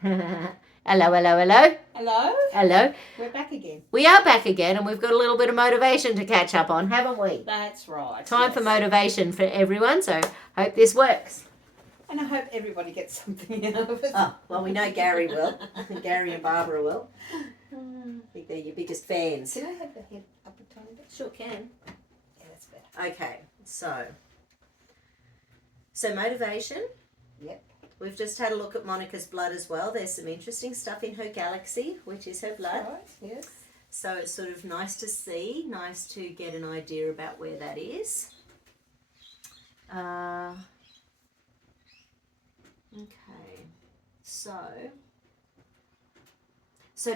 Hello, hello, hello. Hello? Hello. We're back again. We are back again, and we've got a little bit of motivation to catch up on, haven't we? That's right. Time for motivation for everyone, so hope this works. And I hope everybody gets something out of it. Oh, well, we know Gary will. Gary and Barbara will. I think they're your biggest fans. Can I have the head up a tiny bit? Sure can. Yeah, that's better. Okay, so motivation. Yep. We've just had a look at Monica's blood as well. There's some interesting stuff in her galaxy, which is her blood. Right, yes. So it's sort of nice to see, nice to get an idea about where that is. Okay, so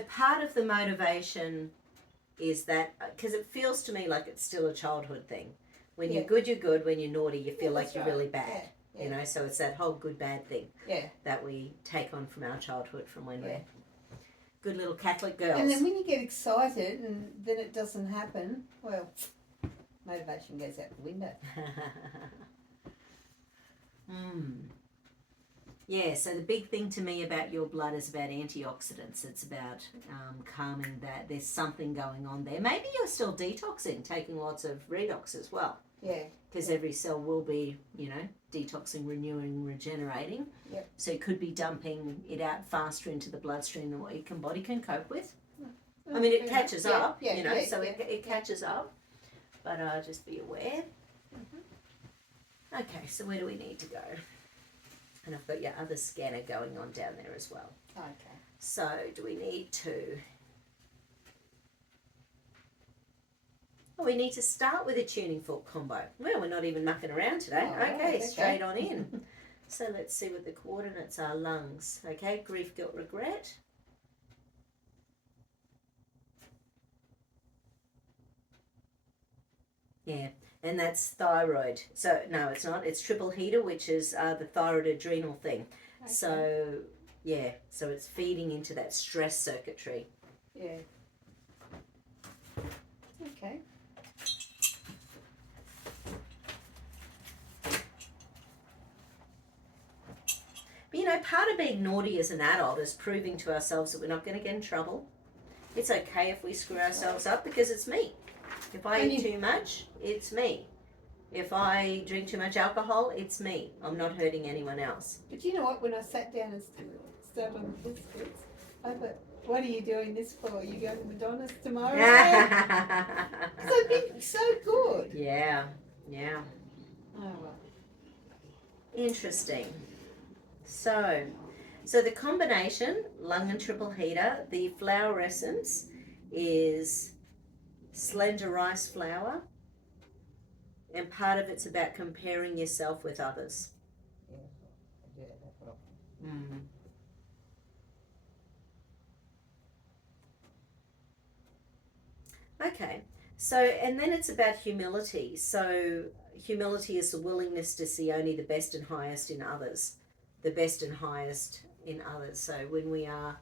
part of the motivation is that, because it feels to me like it's still a childhood thing. When you're good, you're good. When you're naughty, you feel like you're really bad. Yeah. You know, so it's that whole good-bad thing that we take on from our childhood, from when we're good little Catholic girls. And then when you get excited and then it doesn't happen, well, motivation goes out the window. Yeah, so the big thing to me about your blood is about antioxidants. It's about calming that. There's something going on there. Maybe you're still detoxing, taking lots of redox as well. Yeah. Because every cell will be, you know, detoxing, renewing, regenerating. Yep. So you could be dumping it out faster into the bloodstream than what your body can cope with. I mean, it catches up, you know, so it catches up. But just be aware. Mm-hmm. Okay, so where do we need to go? And I've got your other scanner going on down there as well. Okay. So do we need to... Oh, we need to start with a tuning fork combo. Well, we're not even mucking around today. Okay, straight on in. So let's see what the coordinates are. Lungs. Okay, grief, guilt, regret. Yeah. And that's thyroid. So, no, it's not. It's triple heater, which is the thyroid adrenal thing. Okay. So, yeah. So it's feeding into that stress circuitry. Yeah. Okay. But, you know, part of being naughty as an adult is proving to ourselves that we're not going to get in trouble. It's okay if we screw ourselves up because it's me. If I eat too much, it's me. If I drink too much alcohol, it's me. I'm not hurting anyone else. But you know what? When I sat down and started on the biscuits, I thought, what are you doing this for? You go to Madonna's tomorrow? Because I've been so good. Yeah. Oh, well. Interesting. So the combination, lung and triple heater, the flower essence is slender rice flour, and part of it's about comparing yourself with others. Yeah, I do that problem. Okay, so and then it's about humility. So humility is the willingness to see only the best and highest in others, the best and highest in others. So when we are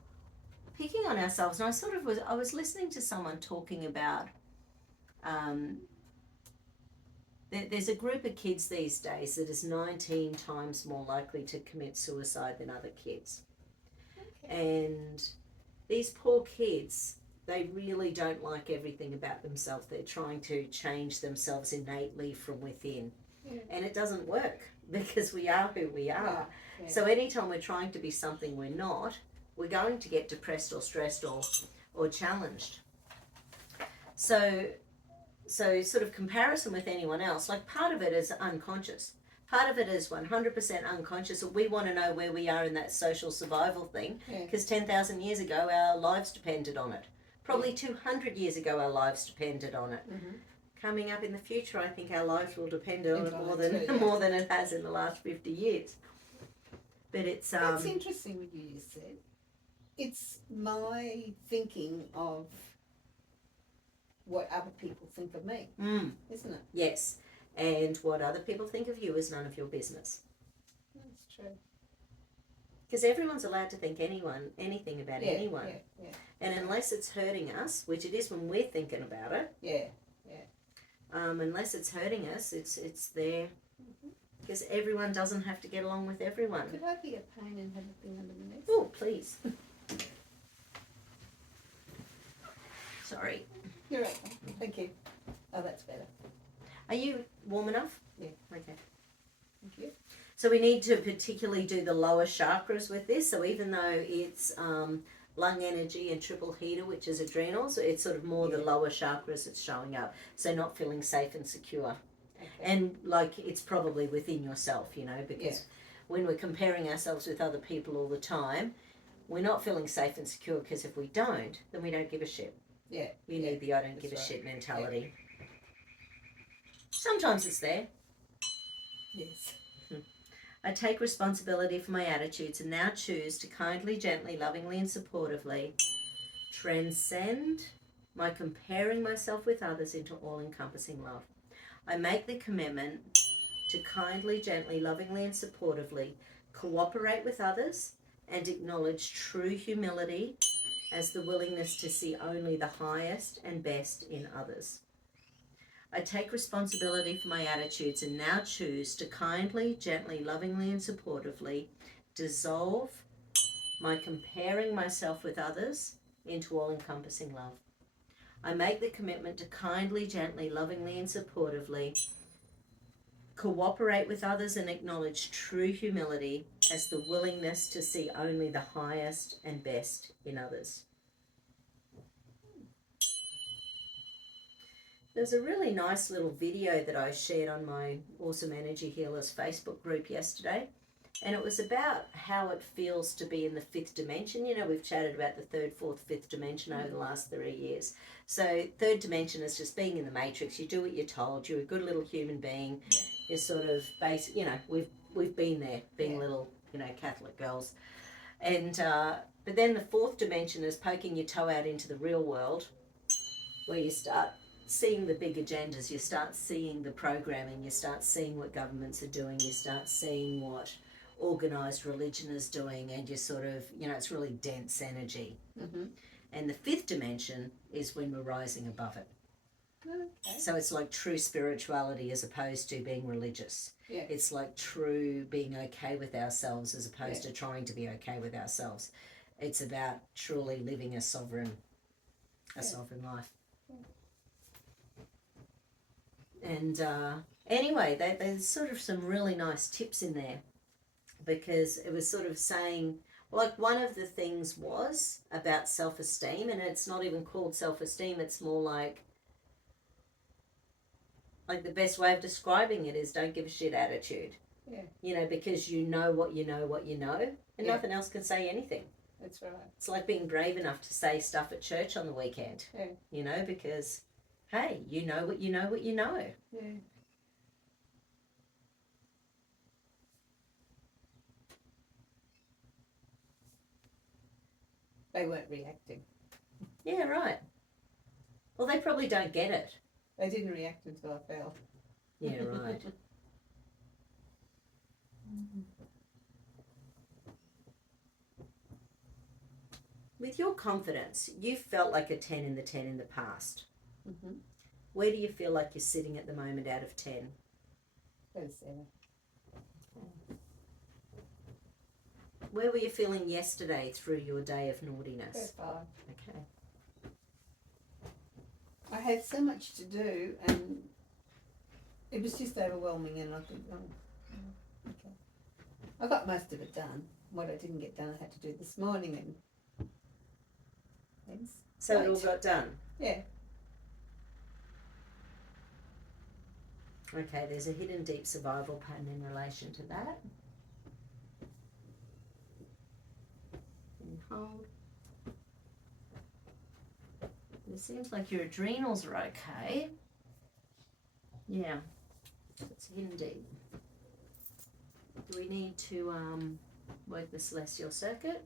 picking on ourselves, and I was listening to someone talking about there's a group of kids these days that is 19 times more likely to commit suicide than other kids. Okay. And these poor kids, they really don't like everything about themselves. They're trying to change themselves innately from within. Yeah. And it doesn't work because we are who we are. Yeah. So anytime we're trying to be something we're not, we're going to get depressed or stressed or challenged. So sort of comparison with anyone else, like part of it is unconscious. Part of it is 100% unconscious. We want to know where we are in that social survival thing because 10,000 years ago our lives depended on it. Probably 200 years ago our lives depended on it. Mm-hmm. Coming up in the future, I think our lives will depend on it more than it has in the last 50 years. But it's... That's interesting what you just said. It's my thinking of what other people think of me, isn't it? Yes, and what other people think of you is none of your business. That's true. Because everyone's allowed to think anything about anyone. Yeah. And unless it's hurting us, which it is when we're thinking about it. Yeah. Unless it's hurting us, it's their because everyone doesn't have to get along with everyone. Could I be a pain and have a thing underneath? Oh, please. Sorry. You're right. Thank you. Oh, that's better. Are you warm enough? Yeah. Okay. Thank you. So we need to particularly do the lower chakras with this. So even though it's lung energy and triple heater, which is adrenals, it's sort of more the lower chakras that's showing up. So not feeling safe and secure. Okay. And like it's probably within yourself, you know, because when we're comparing ourselves with other people all the time, we're not feeling safe and secure, because if we don't, then we don't give a shit. Yeah. You need the I don't give a shit mentality. Sometimes it's there. Yes. I take responsibility for my attitudes and now choose to kindly, gently, lovingly and supportively transcend my comparing myself with others into all-encompassing love. I make the commitment to kindly, gently, lovingly and supportively cooperate with others and acknowledge true humility as the willingness to see only the highest and best in others. I take responsibility for my attitudes and now choose to kindly, gently, lovingly and supportively dissolve my comparing myself with others into all-encompassing love. I make the commitment to kindly, gently, lovingly and supportively cooperate with others and acknowledge true humility as the willingness to see only the highest and best in others. There's a really nice little video that I shared on my Awesome Energy Healers Facebook group yesterday, and it was about how it feels to be in the fifth dimension. You know, we've chatted about the third, fourth, fifth dimension over the last 3 years. So third dimension is just being in the matrix. You do what you're told. You're a good little human being. You're sort of basic. You know, we've been there, being little, you know, Catholic girls. And but then the fourth dimension is poking your toe out into the real world, where you start seeing the big agendas, you start seeing the programming, you start seeing what governments are doing, you start seeing what organised religion is doing, and you sort of, you know, it's really dense energy. Mm-hmm. And the fifth dimension is when we're rising above it. Okay. So it's like true spirituality as opposed to being religious. Yeah. It's like true being okay with ourselves as opposed to trying to be okay with ourselves. It's about truly living a sovereign life. And anyway, there's sort of some really nice tips in there, because it was sort of saying, like, one of the things was about self-esteem, and it's not even called self-esteem, it's more like the best way of describing it is don't give a shit attitude. Yeah. You know, because you know what you know, and nothing else can say anything. That's right. It's like being brave enough to say stuff at church on the weekend. Yeah. You know, because, hey, you know what you know what you know. Yeah. They weren't reacting. Yeah, right. Well, they probably don't get it. They didn't react until I fell. Yeah, right. With your confidence, you felt like a 10 in the 10 in the past. Mm-hmm. Where do you feel like you're sitting at the moment out of 10? 37. Where were you feeling yesterday through your day of naughtiness? 35. Okay. I had so much to do, and it was just overwhelming, and I think, okay. I got most of it done. What I didn't get done, I had to do this morning, and things. So it all got done? Yeah. Okay, there's a hidden deep survival pattern in relation to that. And hold. It seems like your adrenals are okay. Yeah, it's hidden deep. Do we need to work the celestial circuit?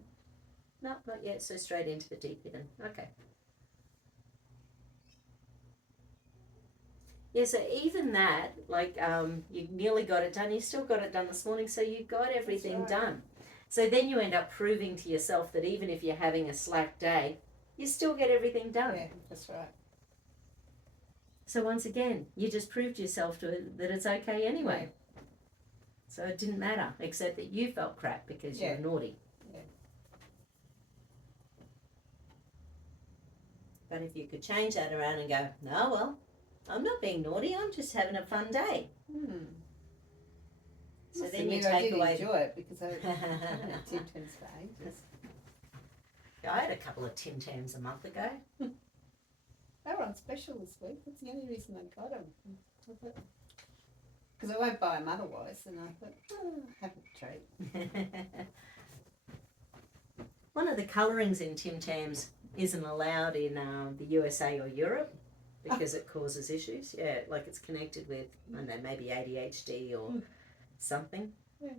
No, not yet, so straight into the deep hidden. Okay. Yeah, so even that, like, you nearly got it done, you still got it done this morning, so you got everything done. So then you end up proving to yourself that even if you're having a slack day, you still get everything done. Yeah, that's right. So once again, you just proved yourself that it's okay anyway. So it didn't matter, except that you felt crap because you were naughty. Yeah. But if you could change that around and go, no, well, I'm not being naughty, I'm just having a fun day. So then you take away. I did enjoy it because I haven't had Tim Tams for ages. I had a couple of Tim Tams a month ago. They were on special this week. That's the only reason I got them. Because I won't buy them otherwise, and I thought, have a treat. One of the colourings in Tim Tams isn't allowed in the USA or Europe because it causes issues. Yeah, like it's connected with, I don't know, maybe ADHD or something. Yeah.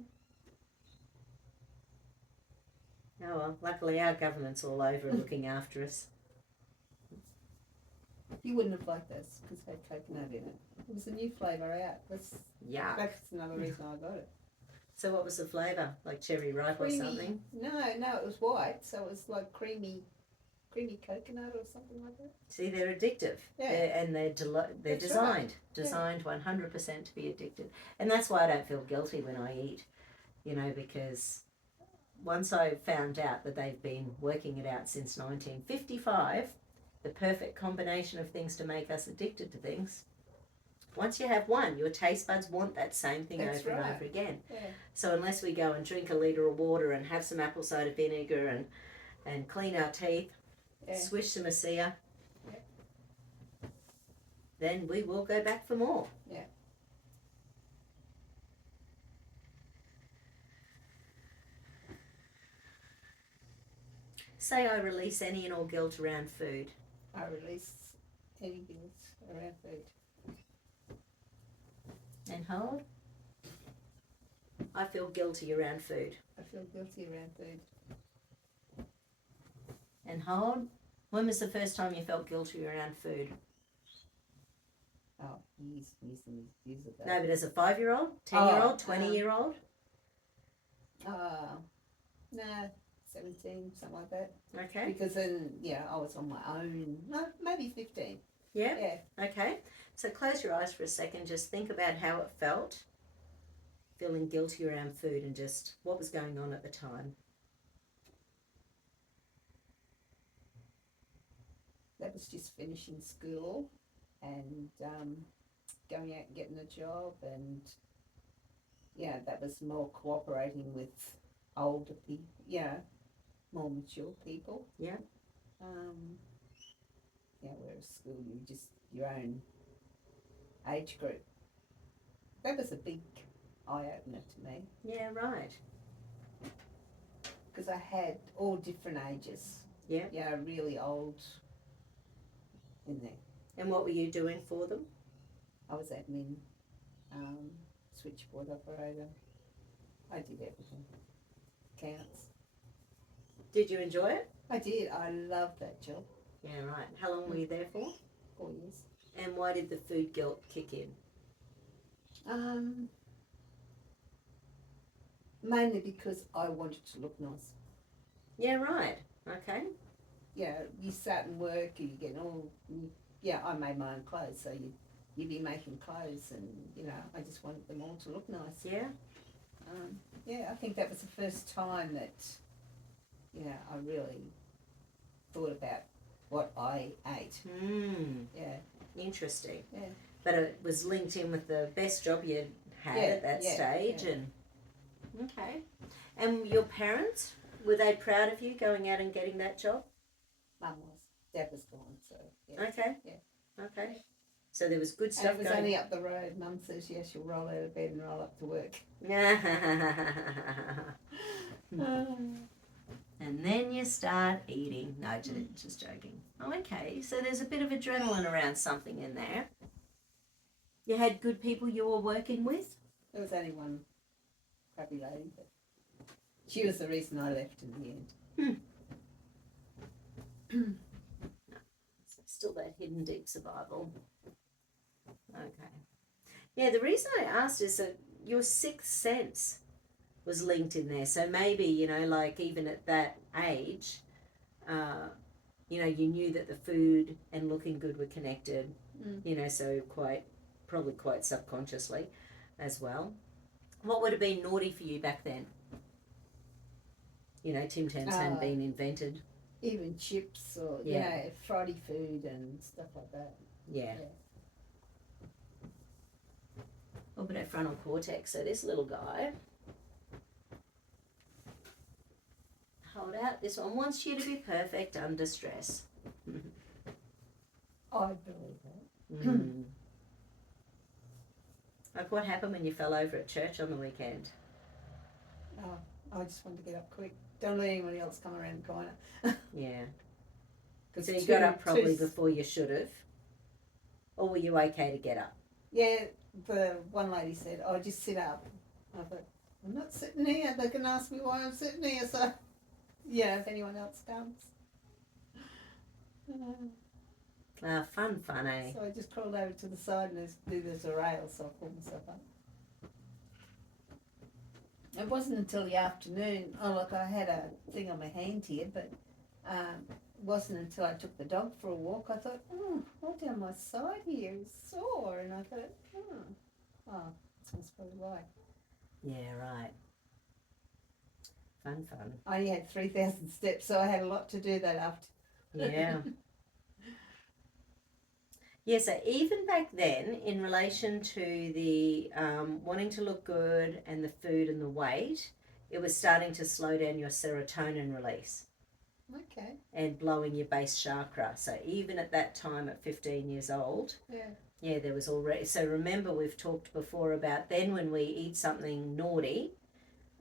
Oh well, luckily our government's all over looking after us. You wouldn't have liked this because it had coconut in it. It was a new flavour out. That's another reason I got it. So what was the flavour? Like cherry ripe Creamy. or something? No, it was white, so it was like creamy coconut or something like that. See, they're addictive. Yeah. They're designed 100% to be addicted. And that's why I don't feel guilty when I eat, because once I found out that they've been working it out since 1955, the perfect combination of things to make us addicted to things. Once you have one, your taste buds want that same thing over and over again. Yeah. So unless we go and drink a litre of water and have some apple cider vinegar and clean our teeth, swish some ASEA, then we will go back for more. Yeah. Say I release any and all guilt around food. I release any guilt around food. And hold. I feel guilty around food. I feel guilty around food. And hold. When was the first time you felt guilty around food? Oh, years ago. No, but as a 5-year-old, 10-year-old, 20-year-old? No, 17, something like that. Okay. Because then, I was on my own. No, maybe 15. Yeah? Yeah. Okay. So close your eyes for a second. Just think about how it felt, feeling guilty around food and just what was going on at the time. That was just finishing school and going out and getting a job, and that was more cooperating with older people, more mature people. Yeah. Whereas school, you just your own age group. That was a big eye-opener to me. Yeah, right. Because I had all different ages. Yeah. Yeah, really old in there. And what were you doing for them? I was admin, switchboard operator. I did everything. Accounts. Did you enjoy it? I did. I loved that job. Yeah, right. How long were you there for? 4 years. And why did the food guilt kick in? Mainly because I wanted to look nice. Yeah, right. Okay. Yeah, you start and work, and you get all. I made my own clothes, so you'd be making clothes, and I just wanted them all to look nice. Yeah. I think that was the first time that, I really thought about what I ate. Yeah. Interesting. Yeah. But it was linked in with the best job you'd had at that stage, and okay. And your parents, were they proud of you going out and getting that job? Mum was. Dad was gone, so yeah. Okay. Yeah. Okay. So there was good stuff and it was going. only up the road. Mum says, yes, you'll roll out of bed and roll up to work. And then you start eating. No, just joking. Oh, okay. So there's a bit of adrenaline around something in there. You had good people you were working with? There was only one crappy lady, but she was the reason I left in the end. So still that hidden deep survival. Okay. Yeah, the reason I asked is that your sixth sense was linked in there. So maybe, like even at that age, you knew that the food and looking good were connected, so probably quite subconsciously as well. What would have been naughty for you back then? You know, Tim Tams hadn't been invented. Even chips or, Yeah. you know, Friday food and stuff like that. Yeah. Yeah. Orbitofrontal cortex. So this little guy, hold out. This one wants you to be perfect under stress. I believe that. Mm. Like what happened when you fell over at church on the weekend? Oh, I just wanted to get up quick. Don't let anybody else come around the corner. Yeah. 'Cause So you two- got up probably two- before you should have? Or were you okay to get up? Yeah, the one lady said, "Oh, just sit up." I thought, "I'm not sitting here. They can ask me why I'm sitting here." So, yeah, if anyone else comes. Fun, eh? So I just crawled over to the side and there's a rail, so I pulled myself up. It wasn't until the afternoon. Oh, look, I had a thing on my hand here, but it wasn't until I took the dog for a walk. I thought, all down my side here is sore, and I thought, that's probably why. Yeah, right. Fun. I only had 3,000 steps, so I had a lot to do that after. Yeah. Yeah, so even back then, in relation to the wanting to look good and the food and the weight, it was starting to slow down your serotonin release. Okay. And blowing your base chakra. So even at that time, at 15 years old, yeah, there was already. So remember, we've talked before about then when we eat something naughty,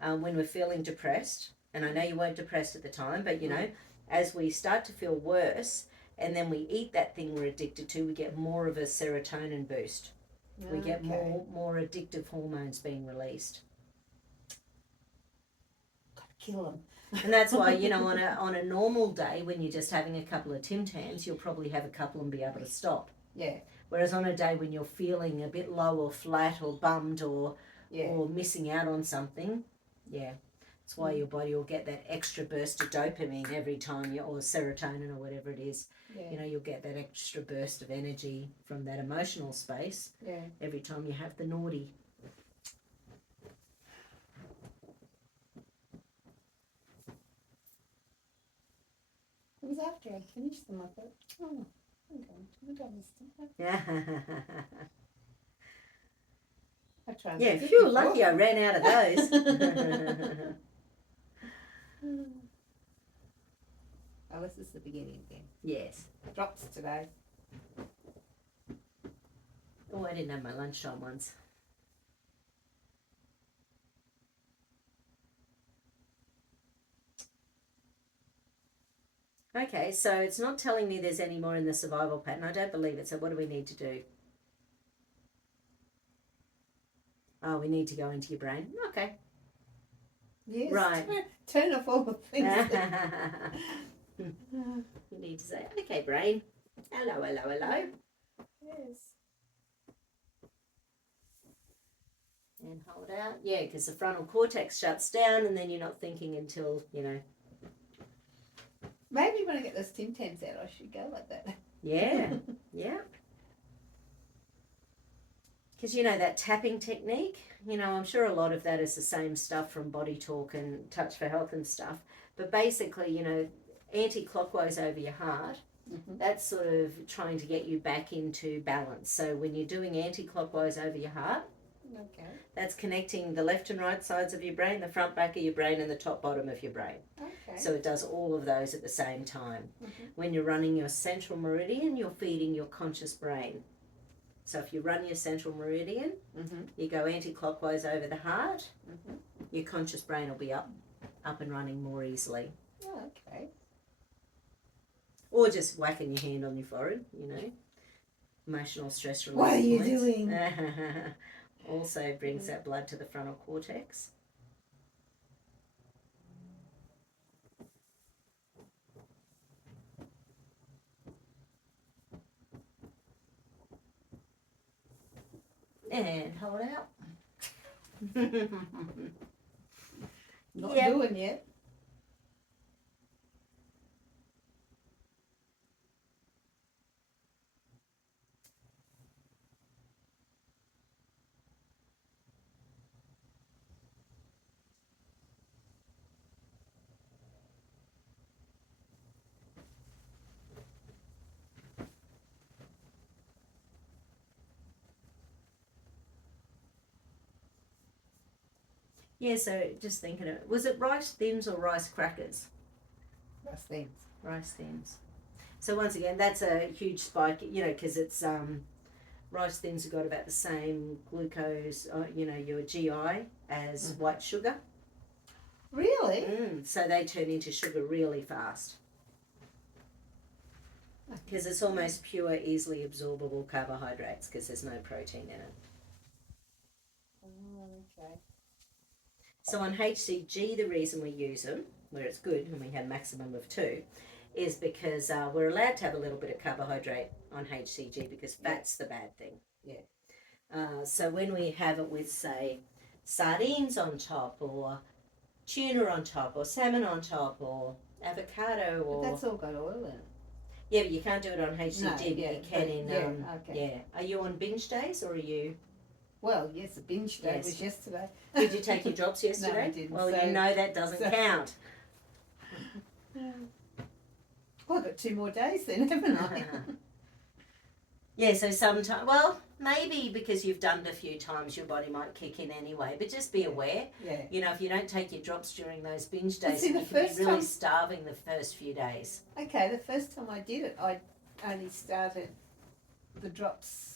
when we're feeling depressed, and I know you weren't depressed at the time, but you know, as we start to feel worse, and then we eat that thing we're addicted to, we get more of a serotonin boost. We get more addictive hormones being released. Gotta kill them. And that's why, you know, on a normal day when you're just having a couple of Tim Tams, you'll probably have a couple and be able to stop. Yeah. Whereas on a day when you're feeling a bit low or flat or bummed or missing out on something, that's why your body will get that extra burst of dopamine every time or serotonin or whatever it is. Yeah. You know, you'll get that extra burst of energy from that emotional space every time you have the naughty. It was after I'd finished them, I thought, I'm done this time. Yeah. I tried. Yeah, phew, lucky I ran out of those. Oh, this is the beginning again. Yes. Drops today. Oh, I didn't have my lunchtime ones. Okay, so it's not telling me there's any more in the survival pattern. I don't believe it. So what do we need to do? Oh, we need to go into your brain. Okay. Yes. Right. Turn off all the things. You need to say, okay, brain. Hello. Yes. And hold out. Yeah, because the frontal cortex shuts down and then you're not thinking until, you know. Maybe when I get those Tim Tams out, I should go like that. Yeah. Because, you know, that tapping technique, you know, I'm sure a lot of that is the same stuff from Body Talk and Touch for Health and stuff. But basically, you know, anti-clockwise over your heart, that's sort of trying to get you back into balance. So when you're doing anti-clockwise over your heart, that's connecting the left and right sides of your brain, the front, back of your brain, and the top, bottom of your brain. Okay. So it does all of those at the same time. When you're running your central meridian, you're feeding your conscious brain. So if you run your central meridian, you go anti-clockwise over the heart, your conscious brain will be up and running more easily. Oh, okay. Or just whacking your hand on your forehead, you know. Emotional stress release. What are you points. doing? Also brings that blood to the frontal cortex. And hold out. Not doing yet. Yeah, so just thinking of, was it rice thins or rice crackers? That's things. Rice thins. So once again, that's a huge spike, because it's rice thins have got about the same glucose, your GI as white sugar. Really? So they turn into sugar really fast because it's almost pure, easily absorbable carbohydrates because there's no protein in it. Oh, okay. So on HCG, the reason we use them, where it's good, and we have maximum of 2, is because we're allowed to have a little bit of carbohydrate on HCG because fat's the bad thing. Yeah. So when we have it with, say, sardines on top or tuna on top or salmon on top or avocado or... But that's all got oil in it. Yeah, but you can't do it on HCG, No, but yeah, you can in... okay. Yeah. Are you on binge days or are you... Well, yes, the binge day Yes. was yesterday. Did you take your drops yesterday? No, I didn't. Well, So- you know that doesn't count. Well, I've got 2 more days then, haven't I? Yeah, so sometimes, well, maybe because you've done it a few times, your body might kick in anyway, but just be aware. Yeah. If you don't take your drops during those binge But days, see, you the can be first really time- starving the first few days. Okay, the first time I did it, I only started the drops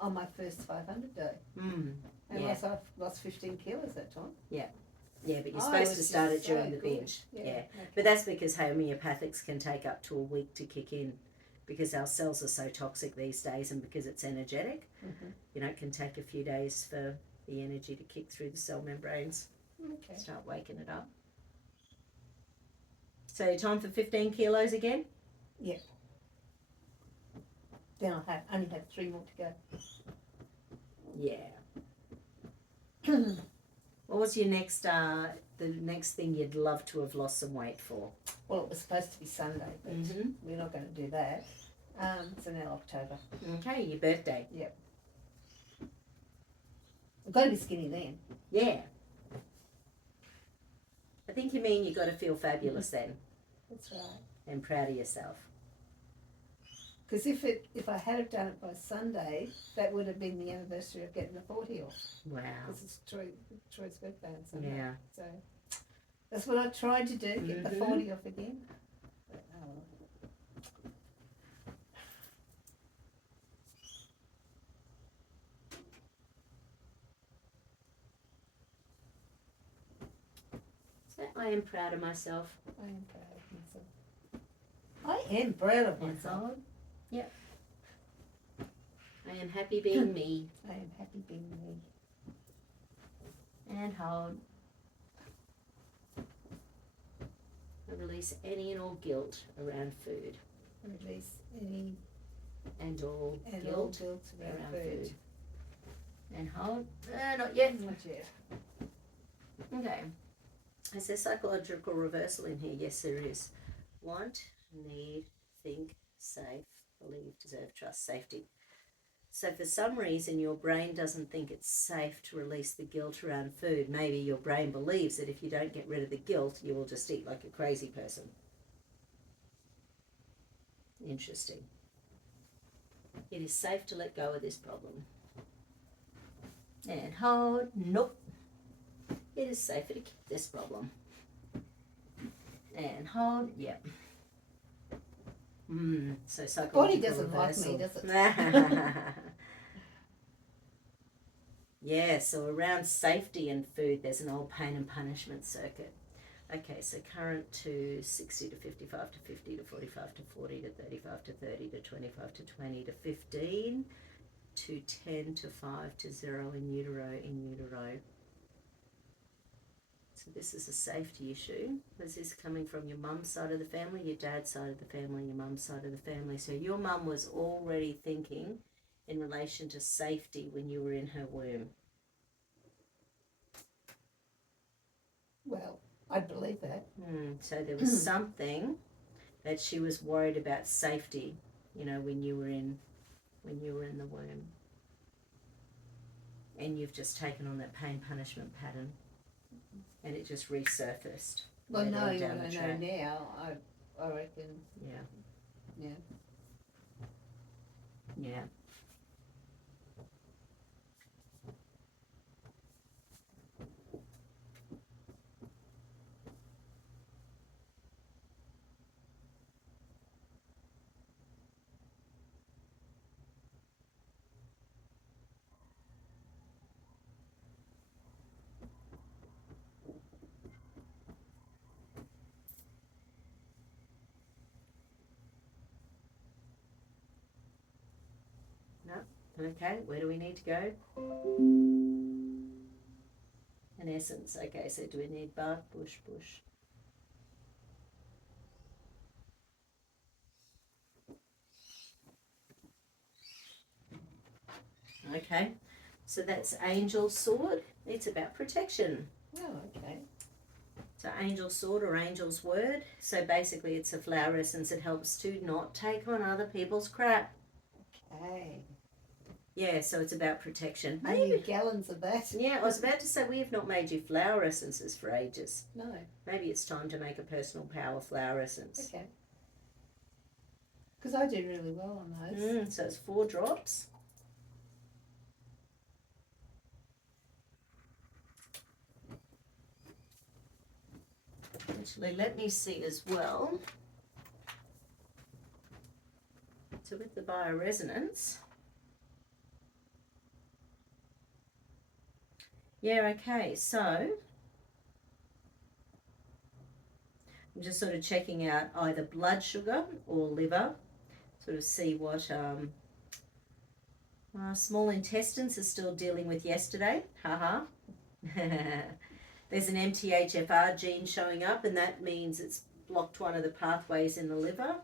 on my first 500 day. And I lost 15 kilos that time. Yeah, but you're Oh, supposed it to was start it just during so the good. binge. Yeah, Yeah. okay. But that's because homeopathics can take up to a week to kick in because our cells are so toxic these days and because it's energetic. It can take a few days for the energy to kick through the cell membranes, Okay. start waking it up. So time for 15 kilos again? Then only have 3 more to go. Yeah. What was your next, the next thing you'd love to have lost some weight for? Well, it was supposed to be Sunday, but we're not going to do that. So now October. Okay, your birthday. I've got to be skinny then. Yeah. I think you mean you got to feel fabulous then That's right. and proud of yourself. Because if I had have done it by Sunday, that would have been the anniversary of getting the 40 off. Wow. Because it's Troy's birthday on Sunday. Yeah. So that's what I tried to do, get the 40 off again. But, oh well. So I am proud of myself. I am proud of myself. I am proud of And myself. hold. Yep. I am happy being me. I am happy being me. And hold. I release any and all guilt around food. Release any And all and guilt all guilt around around food. food. And hold. Not yet. Not yet. Okay. Is there psychological reversal in here? Yes, there is. Want, need, think, safe, believe, deserve, trust, safety. So for some reason your brain doesn't think it's safe to release the guilt around food. Maybe your brain believes that if you don't get rid of the guilt, you will just eat like a crazy person. Interesting. It is safe to let go of this problem. And hold. Nope. It is safer to keep this problem. And hold. Yep. So psychological Body doesn't reversal. like me, does it? Yeah, so around safety and food, there's an old pain and punishment circuit. Okay, so current to 60 to 55 to 50 to 45 to 40 to 35 to 30 to 25 to 20 to 15 to 10 to 5 to 0 in utero. So this is a safety issue. Was this coming from your mum's side of the family, your dad's side of the family, your mum's side of the family? So your mum was already thinking in relation to safety when you were in her womb. Well, I believe that. So there was something that she was worried about safety, when you were in the womb. And you've just taken on that pain punishment pattern. And it just resurfaced. Well, later no, on I down the know track. now. I reckon. Yeah. Yeah. Yeah. Okay, where do we need to go? An essence. Okay, so do we need bark, bush, bush? Okay, so that's angel sword. It's about protection. Oh, okay. So angel sword or angel's word. So basically it's a flower essence. It helps to not take on other people's crap. Okay. Yeah, so it's about protection. I need gallons of that. Yeah, I was about to say we have not made you flower essences for ages. No. Maybe it's time to make a personal power flower essence. Okay. Because I do really well on those. So it's 4 drops. Actually, let me see as well. So with the bioresonance, yeah, okay, so I'm just sort of checking out either blood sugar or liver, sort of see what small intestines are still dealing with yesterday, haha. There's an MTHFR gene showing up, and that means it's blocked one of the pathways in the liver.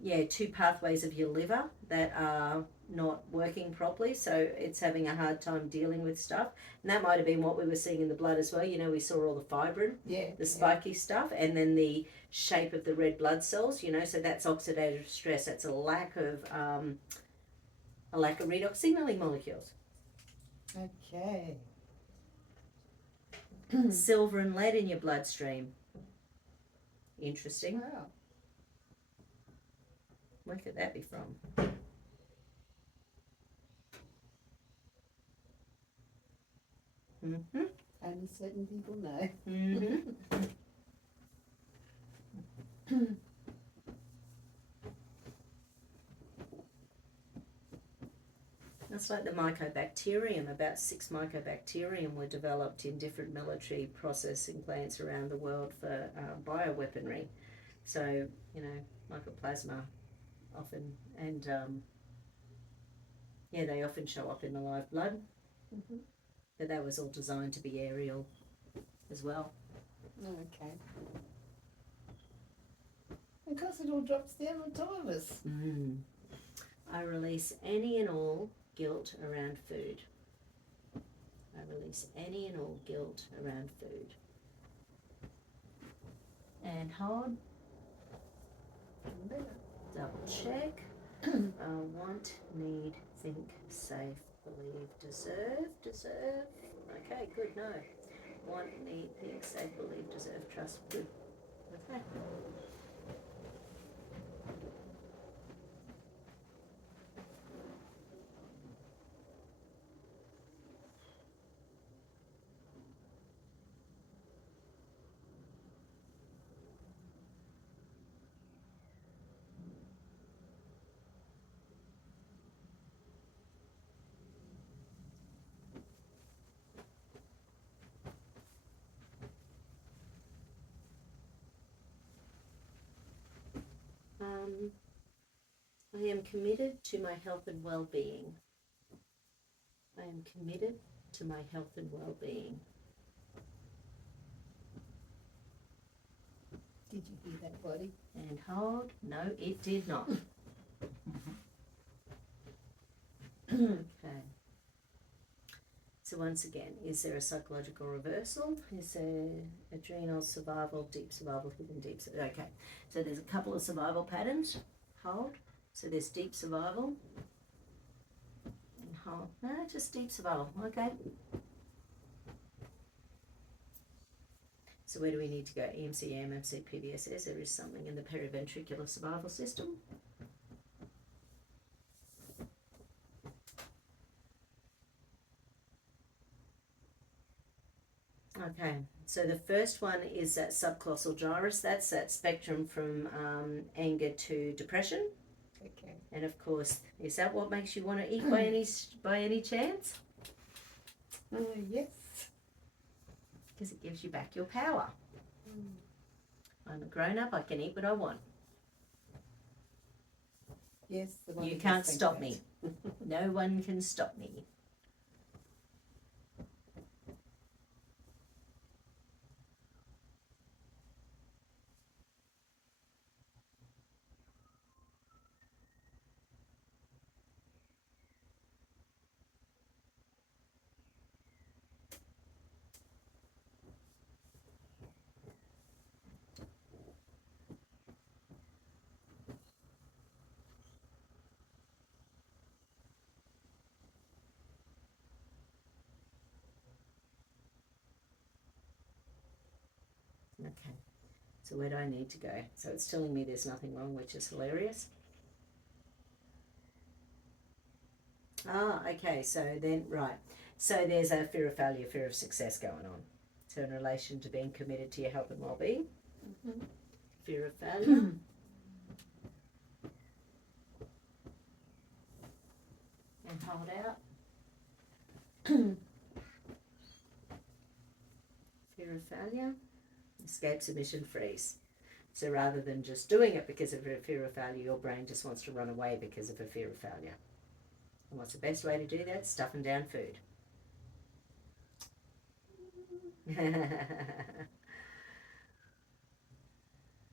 Yeah, 2 pathways of your liver that are not working properly, so it's having a hard time dealing with stuff. And that might have been what we were seeing in the blood as well. You know, we saw all the fibrin, the spiky stuff, and then the shape of the red blood cells. You know, so that's oxidative stress. That's a lack of redox signaling molecules. Okay. Silver and lead in your bloodstream. Interesting. Wow. Where could that be from? Mm-hmm. Only certain people know. Mm-hmm. That's like the mycobacterium. About 6 mycobacterium were developed in different military processing plants around the world for bioweaponry. So, you know, mycoplasma often, and yeah, they often show up in the live blood. Mm-hmm. But that was all designed to be aerial as well. Okay. Because it all drops down on top of us. I release any and all guilt around food. I release any and all guilt around food. And hold. Double check. Want, need, think, safe, believe, deserve. Okay, good, no. Want, need, think, safe, believe, deserve, trust, good. Okay. I am committed to my health and well-being. I am committed to my health and well-being. Did you hear that, body? And hold. No, it did not. Okay. So once again, is there a psychological reversal? Is there adrenal, survival, deep survival, hidden deep survival? Okay. So there's a couple of survival patterns. Hold. So there's deep survival. And hold. No, just deep survival. Okay. So where do we need to go? EMC, AMMC, PVSS. There is something in the periventricular survival system. Okay, so the first one is that subclossal gyrus. That's that spectrum from anger to depression. Okay. And of course, is that what makes you want to eat by any chance? Yes. Because it gives you back your power. I'm a grown-up. I can eat what I want. Yes. The one You who can't does think stop that. me. No one can stop me. Okay, so where do I need to go? So it's telling me there's nothing wrong, which is hilarious. Ah, okay, so then, right. So there's a fear of failure, fear of success going on. So in relation to being committed to your health and well-being, fear of failure. And hold out. Fear of failure, escape, submission, freeze. So rather than just doing it because of a fear of failure, your brain just wants to run away because of a fear of failure. And what's the best way to do that? Stuffing down food.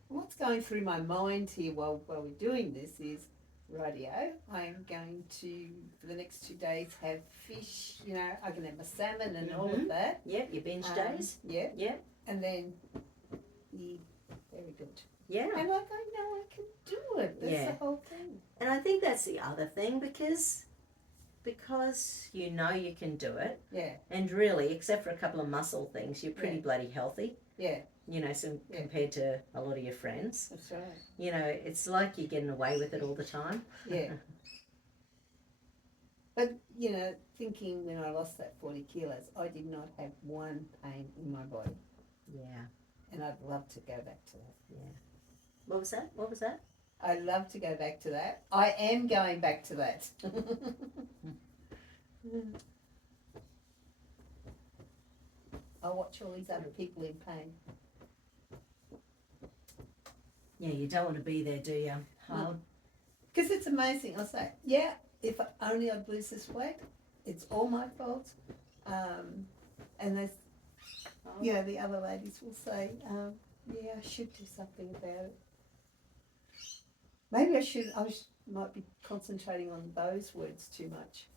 What's going through my mind here while we're doing this is, rightio, I'm going to, for the next 2 days, have fish, you know, I can have my salmon and all of that. Yep, your binge days. Yep. Yep. And then, very good. Yeah. And I go, no, I can do it. That's the whole thing. And I think that's the other thing because you know you can do it. Yeah. And really, except for a couple of muscle things, you're pretty bloody healthy. Yeah. You know, so compared to a lot of your friends. That's right. You know, it's like you're getting away with it all the time. Yeah. But, you know, thinking when I lost that 40 kilos, I did not have one pain in my body. Yeah. And I'd love to go back to that. Yeah. What was that? What was that? I'd love to go back to that. I am going back to that. I watch all these other people in pain. Yeah, you don't want to be there, do you? Because it's amazing. I'll say, yeah, if only I'd lose this weight, it's all my fault. And there's, you know, the other ladies will say, yeah, I should do something about it. Maybe might be concentrating on those words too much.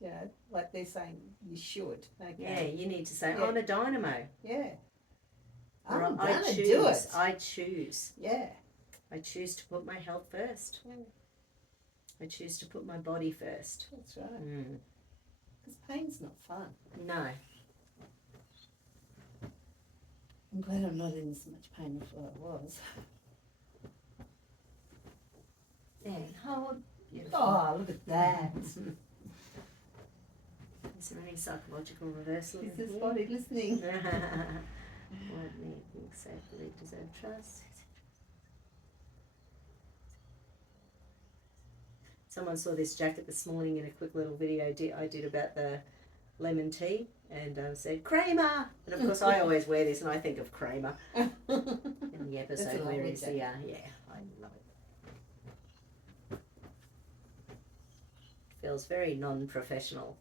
You know, like they're saying you should. Okay. Yeah, you need to say, I'm a dynamo. Yeah. Or I'm I gonna choose. do it. I choose. Yeah. I choose to put my health first. Yeah. I choose to put my body first. That's right. Because pain's not fun. No. I'm glad I'm not in as much pain as I was. And hold. Beautiful. Oh, look at that. Is there any psychological reversal? Is this body listening? What make you safely deserve trust? Someone saw this jacket this morning in a quick little video I did about the lemon tea and said, Kramer! And of course I always wear this and I think of Kramer in the episode where he's the, yeah, I love it. Feels very non-professional.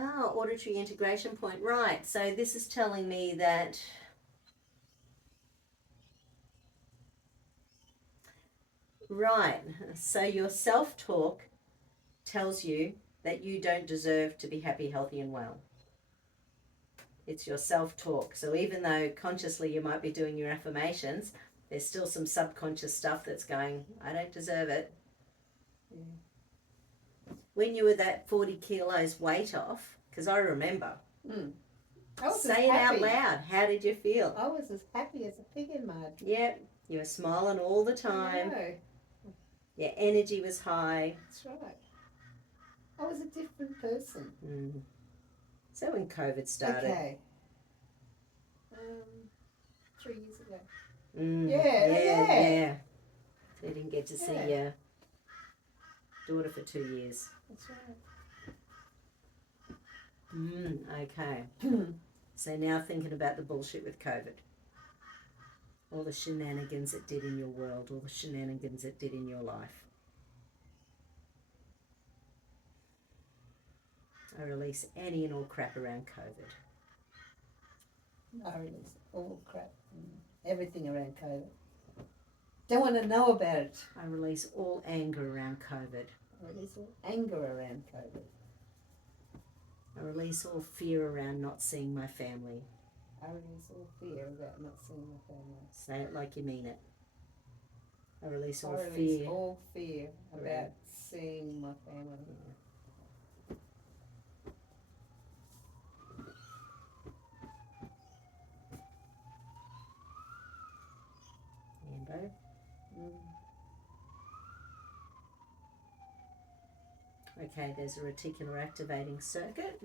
Oh, auditory integration point. Right. So this is telling me that so your self-talk tells you that you don't deserve to be happy, healthy and well. It's your self-talk. So even though consciously you might be doing your affirmations, there's still some subconscious stuff that's going, I don't deserve it. Yeah. When you were that 40 kilos weight off, because I remember, say it out loud. How did you feel? I was as happy as a pig in mud. Yep, you were smiling all the time. Your energy was high. That's right. I was a different person. So when COVID started? Okay. 3 years ago. Yeah. So you didn't get to see your daughter for 2 years. That's right. Okay. So now thinking about the bullshit with COVID. All the shenanigans it did in your world, all the shenanigans it did in your life. I release any and all crap around COVID. I release all crap, everything around COVID. Don't want to know about it. I release all anger around COVID. I release all anger around COVID. I release all fear around not seeing my family. I release all fear about not seeing my family. Say it like you mean it. I release all release fear. all fear about seeing my family. Ambo. Okay, there's a reticular activating circuit.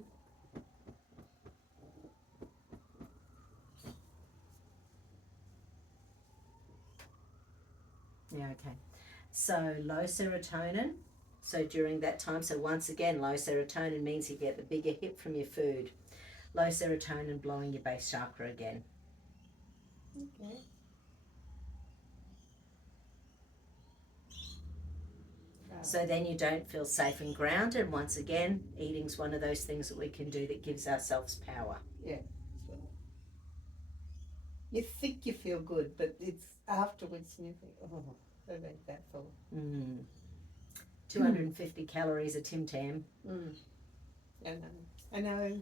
Yeah, okay. So low serotonin. So during that time, so once again, low serotonin means you get the bigger hit from your food. Low serotonin blowing your base chakra again. Okay. So then you don't feel safe and grounded. Once again, eating's one of those things that we can do that gives ourselves power. Yeah. You think you feel good, but it's afterwards you think, oh, I ain't that full. 250 calories a Tim Tam. I know.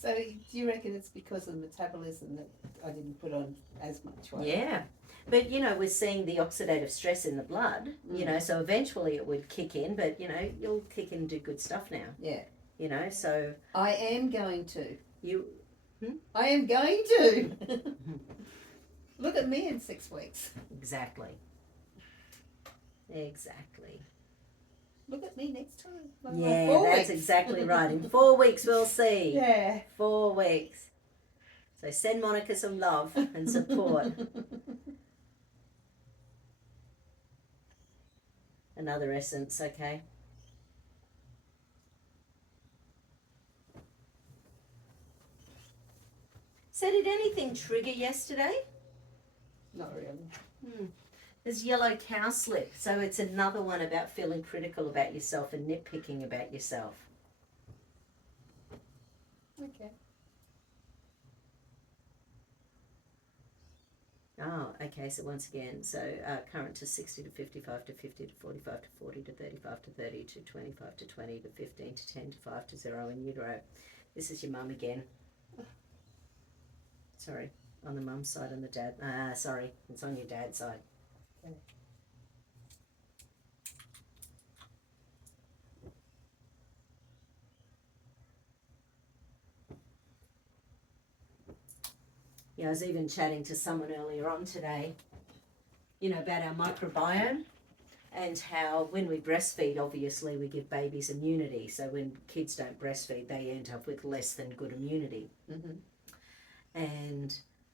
So do you reckon it's because of the metabolism that I didn't put on as much weight? Yeah. But, you know, we're seeing the oxidative stress in the blood, you know, so eventually it would kick in, but, you know, you'll kick in and do good stuff now. Yeah. You know, so... I am going to. I am going to. Look at me in 6 weeks. Exactly. Exactly. Look at me next time. Yeah, that's exactly right. In 4 weeks we'll see. Yeah. 4 weeks. So send Monica some love and support. Another essence, okay? So did anything trigger yesterday? Not really. There's yellow cowslip, so it's another one about feeling critical about yourself and nitpicking about yourself. Okay. Oh, okay, so once again, so current to 60 to 55 to 50 to 45 to 40 to 35 to 30 to 25 to 20 to 15 to 10 to 5 to 0 in utero. This is your mum again. Sorry, on the mum's side and the dad. Sorry, it's on your dad's side. Okay. Yeah, I was even chatting to someone earlier on today, you know, about our microbiome and how when we breastfeed, obviously we give babies immunity. So when kids don't breastfeed, they end up with less than good immunity.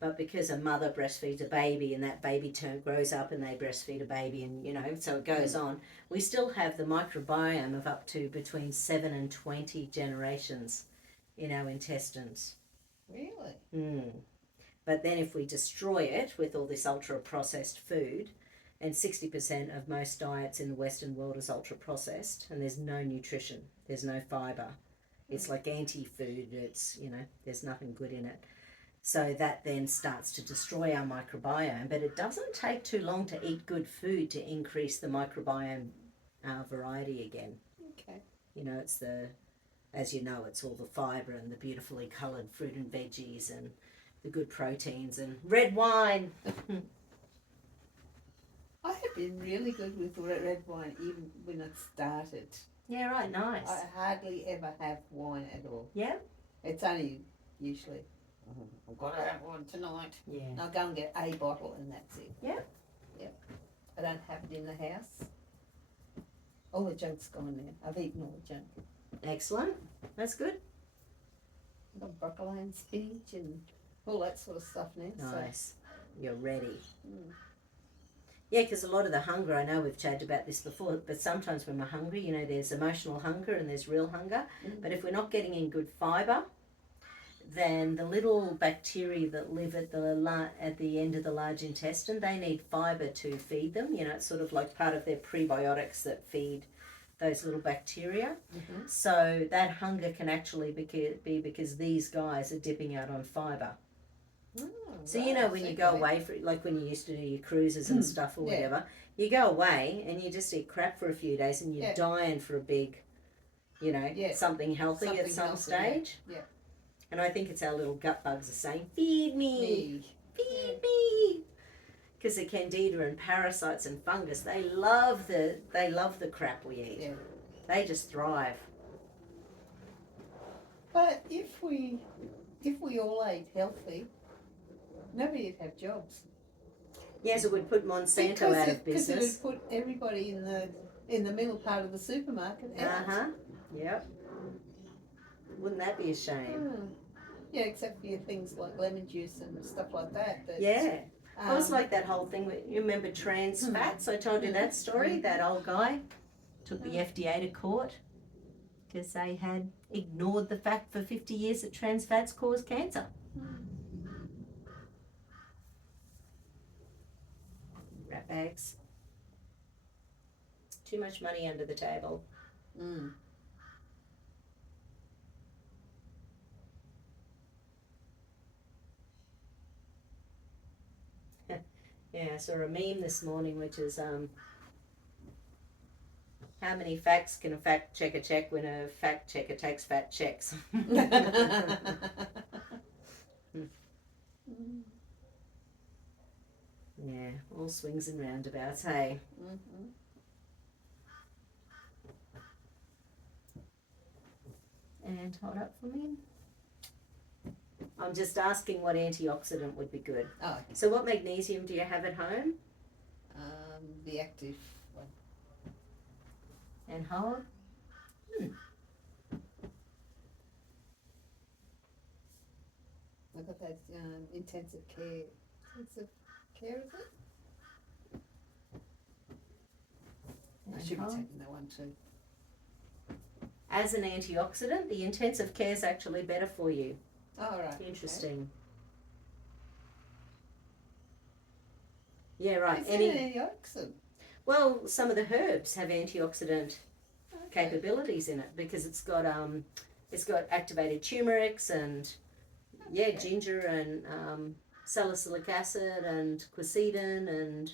But because a mother breastfeeds a baby and that baby grows up and they breastfeed a baby and, you know, so it goes on, we still have the microbiome of up to between 7 and 20 generations in our intestines. Really? But then if we destroy it with all this ultra-processed food, and 60% of most diets in the Western world is ultra-processed, and there's no nutrition, there's no fibre. It's like anti-food, it's, you know, there's nothing good in it. So that then starts to destroy our microbiome, but it doesn't take too long to eat good food to increase the microbiome variety again. Okay. You know, it's as you know, it's all the fibre and the beautifully coloured fruit and veggies and the good proteins and red wine. I have been really good with red wine even when it started. Yeah, right, nice. I hardly ever have wine at all. Yeah? It's only usually, I've got to have one tonight. Yeah. I'll go and get a bottle and that's it. Yeah? Yeah. I don't have it in the house. All the junk's gone now. I've eaten all the junk. Excellent. That's good. I've got broccoli and spinach and all that sort of stuff now. Nice. So. You're ready. Yeah, because a lot of the hunger, I know we've chatted about this before, but sometimes when we're hungry, you know, there's emotional hunger and there's real hunger. But if we're not getting in good fibre, then the little bacteria that live at the end of the large intestine, they need fibre to feed them. You know, it's sort of like part of their prebiotics that feed those little bacteria. So that hunger can actually be because these guys are dipping out on fibre. So you know when you go away for like when you used to do your cruises and stuff or whatever, you go away and you just eat crap for a few days and you're dying for a big, you know, something healthy at some stage. Yeah. And I think it's our little gut bugs are saying, "Feed me, feed me," because the candida and parasites and fungus they love the crap we eat. Yeah. They just thrive. But if we all ate healthy, nobody'd have jobs. Yes, it would put Monsanto out of business. Because it would put everybody in the middle part of the supermarket out. Yep. Wouldn't that be a shame? Yeah, except for your things like lemon juice and stuff like that. Yeah. I was like that whole thing. You remember trans fats? I told you that story. That old guy took the FDA to court because they had ignored the fact for 50 years that trans fats cause cancer. Rat bags. Too much money under the table. Yeah, I saw a meme this morning which is how many facts can a fact checker check when a fact checker takes fat checks? Yeah, all swings and roundabouts, hey? And hold up for me. I'm just asking what antioxidant would be good. Oh, okay. So what magnesium do you have at home? The active one. And hold? I've got that intensive care, is it? I should be taking that one too. As an antioxidant, the intensive care is actually better for you. Oh, right. Interesting. Okay. Yeah, right. Is it an antioxidant? Well, some of the herbs have antioxidant capabilities in it because it's got activated turmerics and ginger and salicylic acid and quercetin and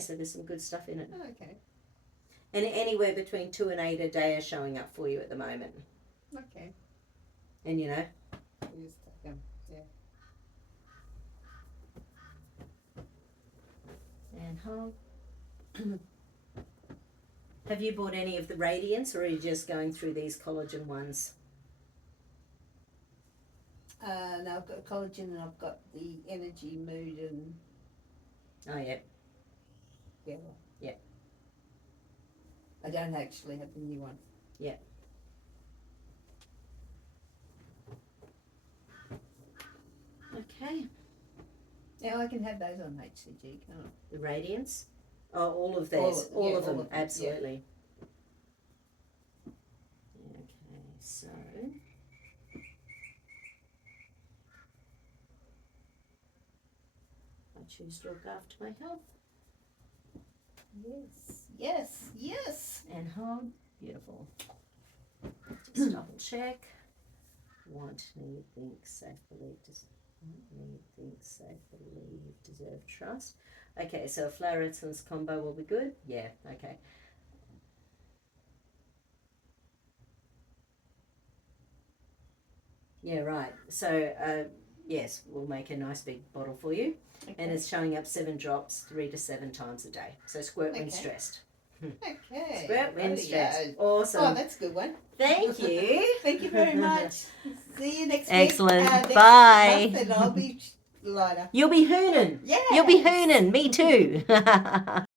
so there's some good stuff in it. Oh, okay. And anywhere between 2 and 8 a day are showing up for you at the moment. Okay. And you know. You just take them, And hold. Have you bought any of the Radiants or are you just going through these collagen ones? No, I've got collagen and I've got the energy, mood and... Oh, yeah. Yeah. Yeah. I don't actually have the new one. Yeah. Okay. Now I can have those on HCG, can't I? The Radiants? Oh, all of theirs. All of them, absolutely. Yeah. Okay, so... I choose to look after my health. Yes. And hold. Beautiful. Just double check. Want, need, think, safe, believe, deserve, trust. Okay, so a flower essence combo will be good? Yeah, okay. Yeah, right. So, yes, we'll make a nice big bottle for you. Okay. And it's showing up 7 drops 3 to 7 times a day. So squirt when stressed. Okay. Squirt when stressed. Awesome. Oh, that's a good one. Thank you. Thank you very much. See you next Excellent. week. Excellent. Bye. And I'll be lighter. You'll be hooning. Yeah. You'll be hooning. Me too.